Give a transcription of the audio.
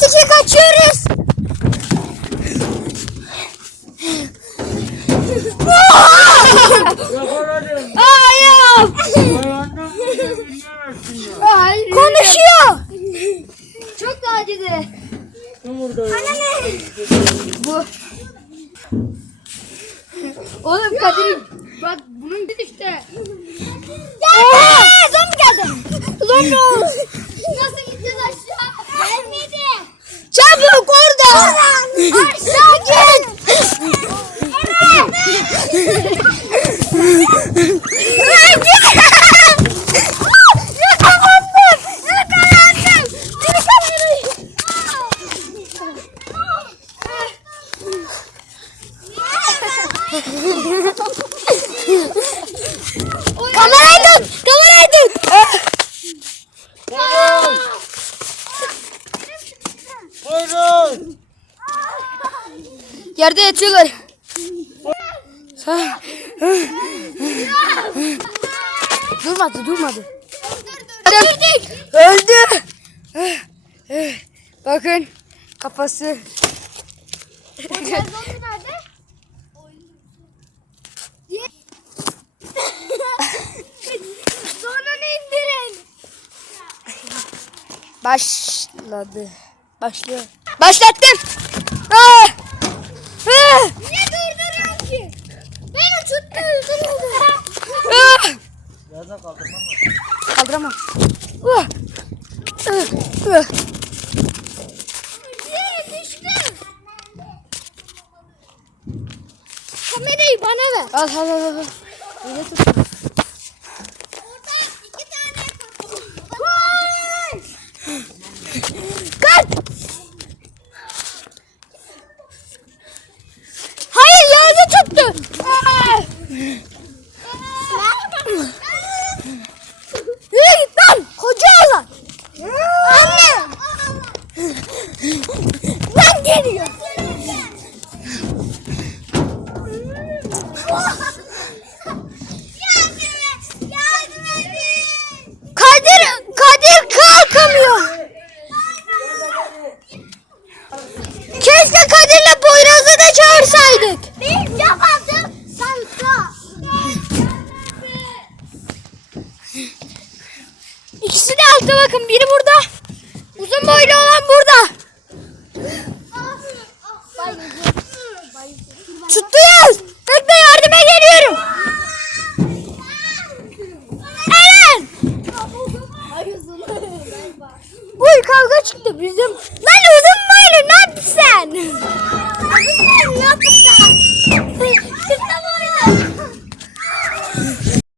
Part 2 kaçıyoruz. Yakaladım. Hayır. Konuşuyor. Çok da acıdı. Burada ya? Bu. Oğlum Kadir bak bunun bir işte. Kamerayı tut! Kamerayı tut! Buyurun. Yerde yatıyorlar. Durmadı, durmadı. Öldü. Bakın kafası. Sonunu indirin. Başladı. Başlıyor. Başlattım. Kaldıramam. Ah! Yere düştü. Kamerayı bana ver. Al al al al. Öyle tut. Lan geliyor. Kadir, Kadir kalkamıyor. Keşke Kadir'le Poyraz'ı da çağırsaydık. Benim. İkisi de altta bakın. Biri burada. Uzun boylu olan burada. kavga çıktı bizim. Lan uzun boylu neredesin?